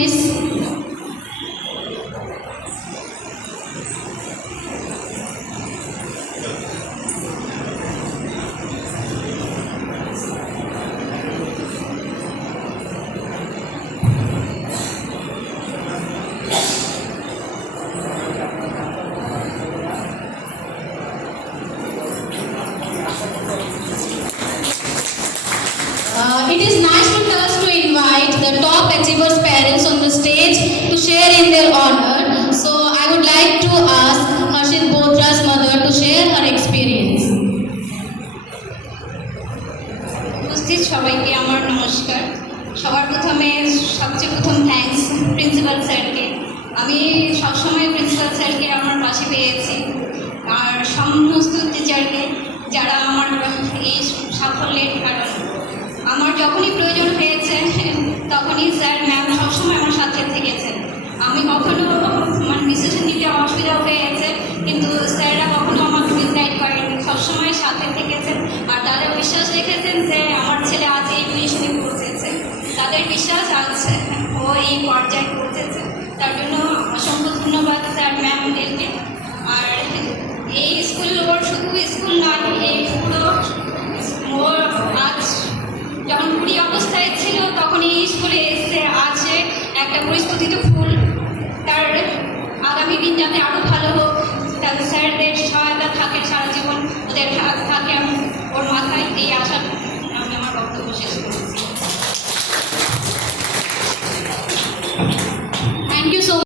please. It is natural for us to invite the top achievers' parents on the stage to share in their honor. So I would like to ask Harshit Botra's mother to share her experience. উপস্থিত সবাইকে আমার নমস্কার। সবার প্রথমে সবচেয়ে প্রথম thanks principal স্যারকে। আমি সবসময় প্রিন্সিপাল স্যারকে আমার পাশে পেয়েছি, আর সমস্ত টিচারকে যারা আমার এই সাফল্যের কারণ। আমার যখনই প্রয়োজন হয়েছে তখনই স্যার ম্যাম সবসময় আমার সাথে থেকেছেন। আমি কখনো মানে ডিসিশন নিতে অসুবিধা হয়েছে, কিন্তু স্যাররা কখনো আমাকে মিসগাইড করেনি, সবসময় সাথে থেকেছেন। আর তারা বিশ্বাস রেখেছেন যে আমার ছেলে আজ এই পজিশনে পৌঁছেছে, তাদের বিশ্বাস আছে ও এই পর্যায়ে পৌঁছেছে। তার জন্য অসংখ্য ধন্যবাদ স্যার ম্যামদেরকে। আর এই স্কুল ওর শুধু স্কুল নয়, এই পুরো ওর আজ যখন কুড়ি অবস্থায় ছিল তখন এই স্কুলে এসে আছে একটা পরিস্থিতিতে ফুল। তার আগামী দিন যাতে আরও ভালো হোক, তাদের স্যারদের সহায়তা থাকে সারা জীবন, ওদের থাকে ওর মাথায়, এই আশা আমি আমার বক্তব্য শেষ করছি। Thank you so much.